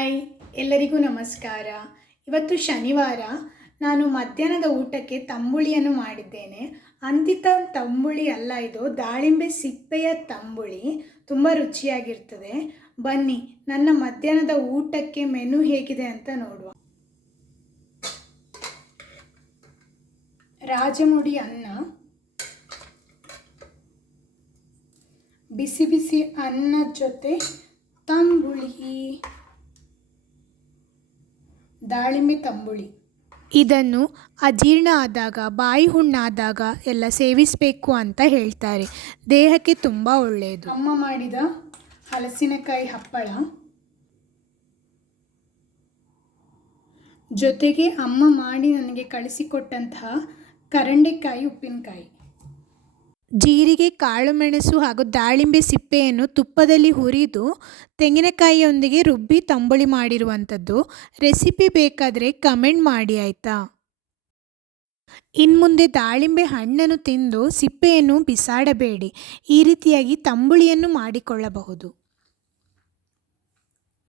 Hi, ಎಲ್ಲರಿಗೂ ನಮಸ್ಕಾರ. ಇವತ್ತು ಶನಿವಾರ, ನಾನು ಮಧ್ಯಾಹ್ನದ ಊಟಕ್ಕೆ ತಂಬುಳಿಯನ್ನು ಮಾಡಿದ್ದೇನೆ. ಅಂದಿತ ತಂಬುಳಿ ಅಲ್ಲ ಇದು, ದಾಳಿಂಬೆ ಸಿಪ್ಪೆಯ ತಂಬುಳಿ. ತುಂಬ ರುಚಿಯಾಗಿರ್ತದೆ. ಬನ್ನಿ, ನನ್ನ ಮಧ್ಯಾಹ್ನದ ಊಟಕ್ಕೆ ಮೆನು ಹೇಗಿದೆ ಅಂತ ನೋಡುವ. ರಾಜಮುಡಿ ಅನ್ನ. ಬಿಸಿ ಬಿಸಿ ಅನ್ನದ ಜೊತೆ ತಂಬುಳಿ. ದಾಳಿಂಬೆ ತಂಬುಳಿ. ಇದನ್ನು ಅಜೀರ್ಣ ಆದಾಗ ಬಾಯಿ ಹುಣ್ಣಾದಾಗ ಎಲ್ಲ ಸೇವಿಸಬೇಕು ಅಂತ ಹೇಳ್ತಾರೆ. ದೇಹಕ್ಕೆ ತುಂಬ ಒಳ್ಳೆಯದು ಅಮ್ಮ ಮಾಡಿದ ಹಲಸಿನಕಾಯಿ ಹಪ್ಪಳ. ಜೊತೆಗೆ ಅಮ್ಮ ಮಾಡಿ ನನಗೆ ಕಳಿಸಿಕೊಟ್ಟಂತಹ ಕರಂಡೆಕಾಯಿ ಉಪ್ಪಿನಕಾಯಿ. ಜೀರಿಗೆ ಕಾಳುಮೆಣಸು ಹಾಗೂ ದಾಳಿಂಬೆ ಸಿಪ್ಪೆಯನ್ನು ತುಪ್ಪದಲ್ಲಿ ಹುರಿದು ತೆಂಗಿನಕಾಯಿಯೊಂದಿಗೆ ರುಬ್ಬಿ ತಂಬುಳಿ ಮಾಡಿರುವಂಥದ್ದು. ರೆಸಿಪಿ ಬೇಕಾದರೆ ಕಮೆಂಟ್ ಮಾಡಿ ಆಯಿತಾ? ಇನ್ಮುಂದೆ ದಾಳಿಂಬೆ ಹಣ್ಣನ್ನು ತಿಂದು ಸಿಪ್ಪೆಯನ್ನು ಬಿಸಾಡಬೇಡಿ. ಈ ರೀತಿಯಾಗಿ ತಂಬುಳಿಯನ್ನು ಮಾಡಿಕೊಳ್ಳಬಹುದು.